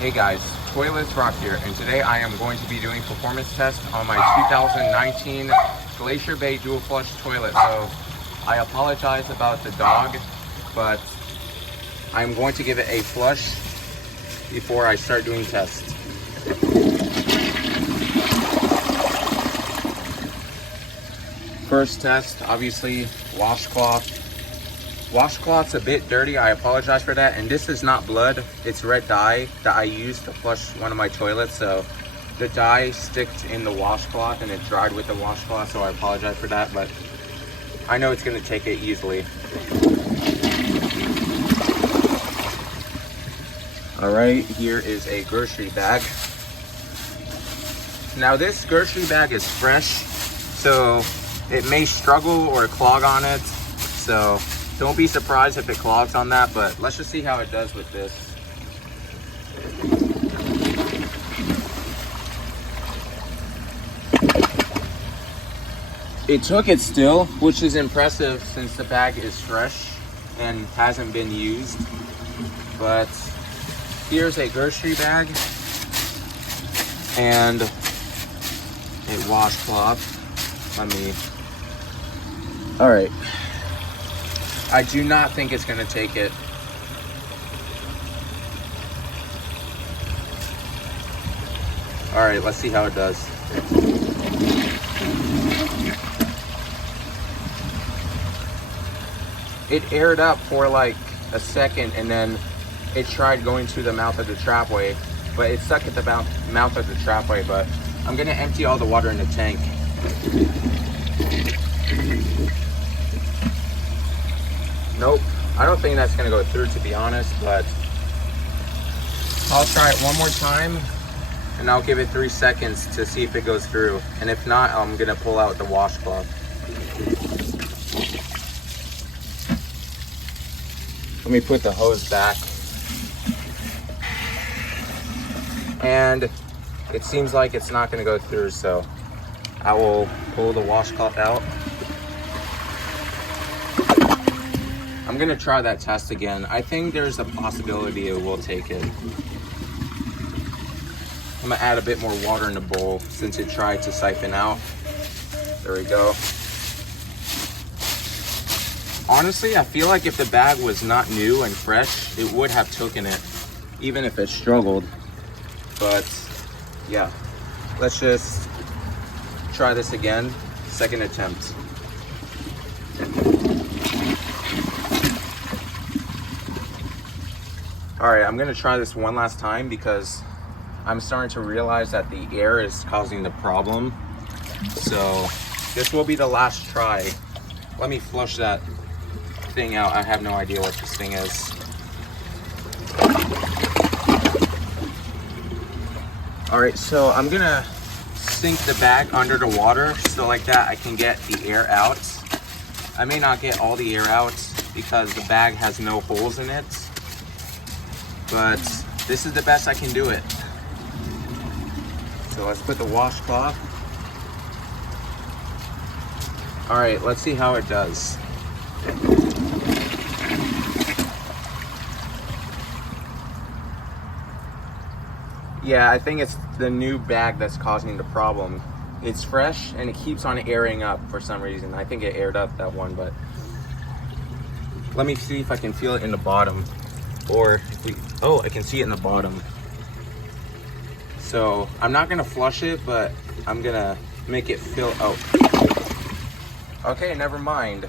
Hey guys, Toilets Rock here, and today I am going to be doing performance test on my 2019 Glacier Bay dual flush toilet. So I apologize about the dog, but I'm going to give it a flush before I start doing tests. First test, obviously washcloth. Washcloth's a bit dirty, I apologize for that. And this is not blood, it's red dye that I used to flush one of my toilets. So the dye sticked in the washcloth and it dried with the washcloth, so I apologize for that, but I know it's gonna take it easily. All right, here is a grocery bag. Now this grocery bag is fresh, so it may struggle or clog on it. So don't be surprised if it clogs on that, but let's just see how it does with this. It took it still, which is impressive since the bag is fresh and hasn't been used. But here's a grocery bag and a washcloth. All right. I do not think it's gonna take it. All right, let's see how it does. It aired up for like a second and then it tried going to the mouth of the trapway, but it's stuck at the mouth of the trapway. But I'm gonna empty all the water in the tank. Nope, I don't think that's gonna go through, to be honest, but I'll try it one more time and I'll give it 3 seconds to see if it goes through. And if not, I'm gonna pull out the washcloth. Let me put the hose back. And it seems like it's not gonna go through, so I will pull the washcloth out. I'm gonna try that test again. I think there's a possibility it will take it. I'm gonna add a bit more water in the bowl since it tried to siphon out. There we go. Honestly, I feel like if the bag was not new and fresh, it would have taken it, even if it struggled. But yeah, let's just try this again, second attempt. All right, I'm gonna try this one last time because I'm starting to realize that the air is causing the problem. So this will be the last try. Let me flush that thing out. I have no idea what this thing is. All right, so I'm gonna sink the bag under the water so like that I can get the air out. I may not get all the air out because the bag has no holes in it, but this is the best I can do it. So let's put the washcloth. All right, let's see how it does. Yeah, I think it's the new bag that's causing the problem. It's fresh and it keeps on airing up for some reason. I think it aired up that one, but let me see if I can feel it in the bottom. Or if we, oh, I can see it in the bottom. So I'm not gonna flush it, but I'm gonna make it fill out. Okay, never mind.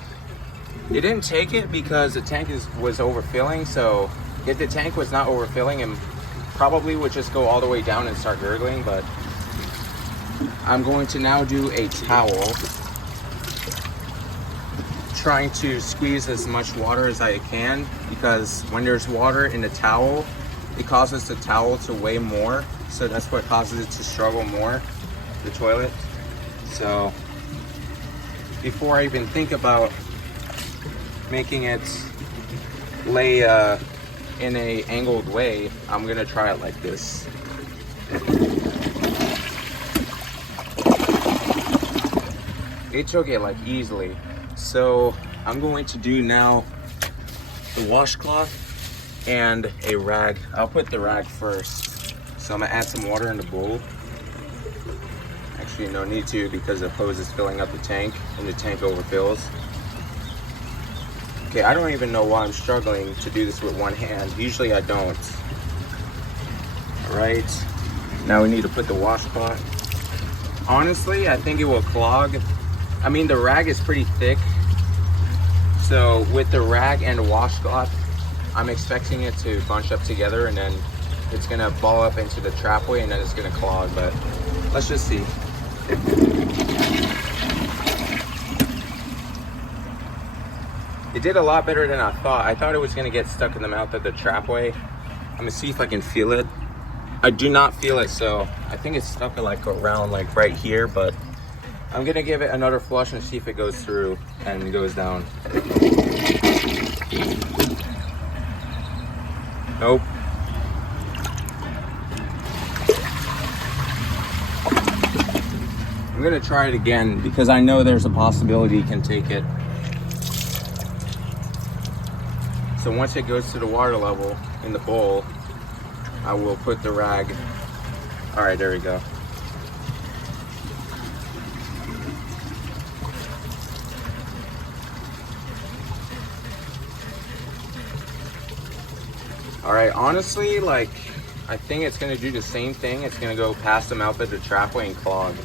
It didn't take it because the tank was overfilling. So if the tank was not overfilling, it probably would just go all the way down and start gurgling. But I'm going to now do a towel, trying to squeeze as much water as I can, because when there's water in the towel, it causes the towel to weigh more. So that's what causes it to struggle more, the toilet. So before I even think about making it lay in a angled way, I'm gonna try it like this. It took it like easily. So I'm going to do now the washcloth and a rag. I'll put the rag first. So I'm gonna add some water in the bowl. Actually, no need to because the hose is filling up the tank and the tank overfills. Okay, I don't even know why I'm struggling to do this with one hand. Usually I don't. All right, now we need to put the washcloth. Honestly, I think it will clog. I mean, the rag is pretty thick. So with the rag and washcloth, I'm expecting it to bunch up together and then it's gonna ball up into the trapway and then it's gonna clog, but let's just see. It did a lot better than I thought. I thought it was gonna get stuck in the mouth of the trapway. I'm gonna see if I can feel it. I do not feel it, so I think it's stuck like around like right here, but I'm gonna give it another flush and see if it goes through and goes down. Nope. I'm gonna try it again because I know there's a possibility you can take it. So once it goes to the water level in the bowl, I will put the rag. All right, there we go. All right, honestly, like, I think it's gonna do the same thing. It's gonna go past the mouth of the trapway and clog.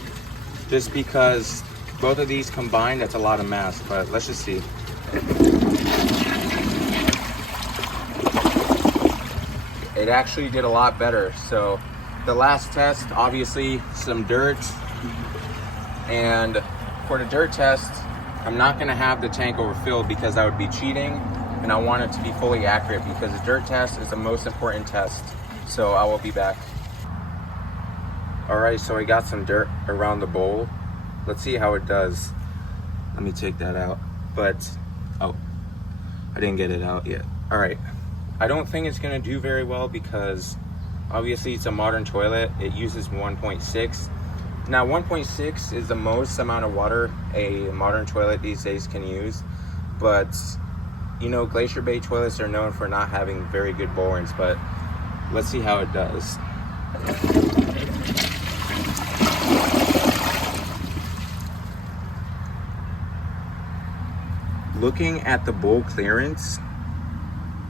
Just because both of these combined, that's a lot of mass, but let's just see. It actually did a lot better. So the last test, obviously some dirt, and for the dirt test, I'm not gonna have the tank overfilled because that would be cheating, and I want it to be fully accurate because the dirt test is the most important test. So I will be back. All right, so I got some dirt around the bowl. Let's see how it does. Let me take that out, but, oh, I didn't get it out yet. All right, I don't think it's gonna do very well because obviously it's a modern toilet. It uses 1.6. Now 1.6 is the most amount of water a modern toilet these days can use, but you know, Glacier Bay toilets are known for not having very good borings, but let's see how it does. Looking at the bowl clearance,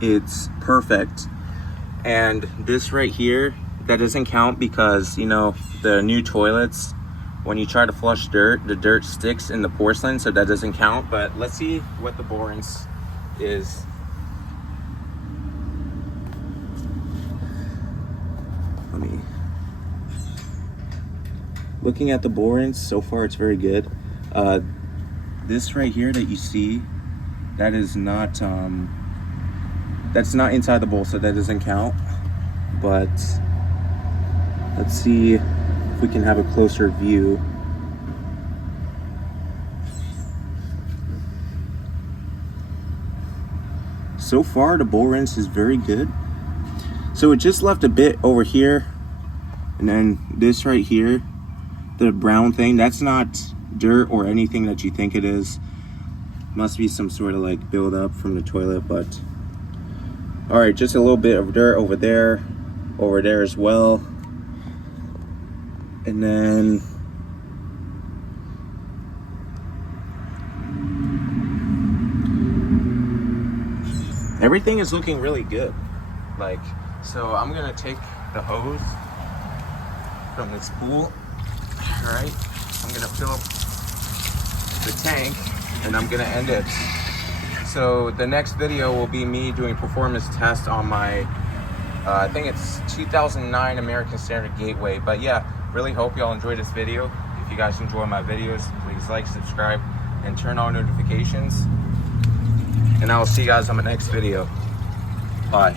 it's perfect. And this right here, that doesn't count because, you know, the new toilets, when you try to flush dirt, the dirt sticks in the porcelain, so that doesn't count. But let's see what the borings is. Looking at the borings, so far it's very good. This right here that you see, that is not that's not inside the bowl, so that doesn't count. But let's see if we can have a closer view. So far the bowl rinse is very good. So it just left a bit over here, and then this right here, the brown thing, that's not dirt or anything that you think it is. Must be some sort of like buildup from the toilet, but all right, just a little bit of dirt over there as well. And then everything is looking really good. Like, so I'm gonna take the hose from this pool. All right, I'm gonna fill up the tank and I'm gonna end it. So the next video will be me doing performance tests on my, I think it's 2009 American Standard Gateway. But yeah, really hope y'all enjoyed this video. If you guys enjoy my videos, please like, subscribe, and turn on notifications. And I will see you guys on my next video. Bye.